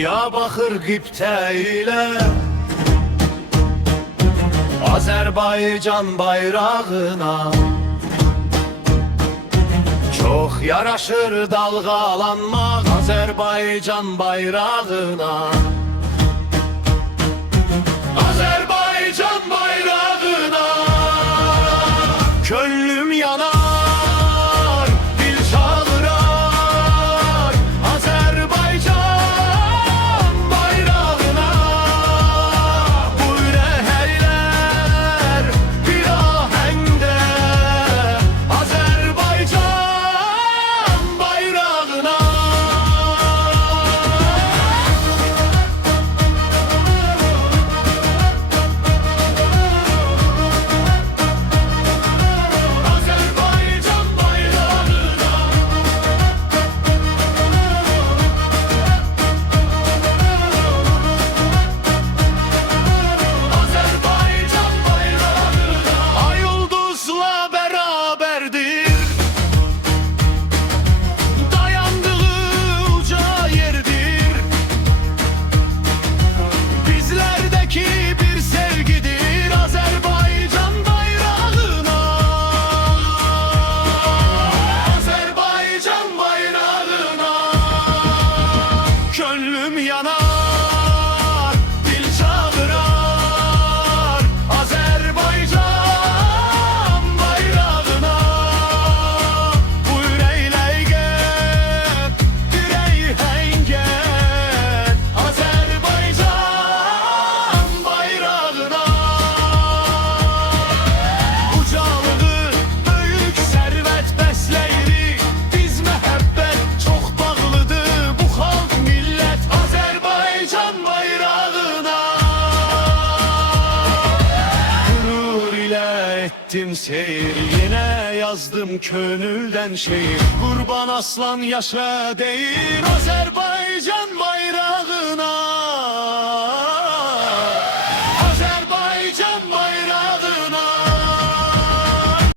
Dünya baxır qibtə ilə Azərbaycan bayrağına Çox yaraşır dalğalanmaq Azərbaycan bayrağına Azərbaycan bayrağına Könlüm yanar, dil çağırar Azərbaycan bayrağına Buyurə heylər bir ahəngdə Azərbaycan bayrağına Gönlüm yanar, dil çağırar Azərbaycan bayrağına Buyur eyley get, direy hengel Azərbaycan bayrağına Ucalığı böyük sərvət bəsləyiri Biz məhəbbət çox bağlıdır bu xalq Azərbaycan bayrağına Qürur ilə etdim seyir Yenə yazdım könüldən şeir Qurban aslan yaşa deyir Azərbaycan bayrağına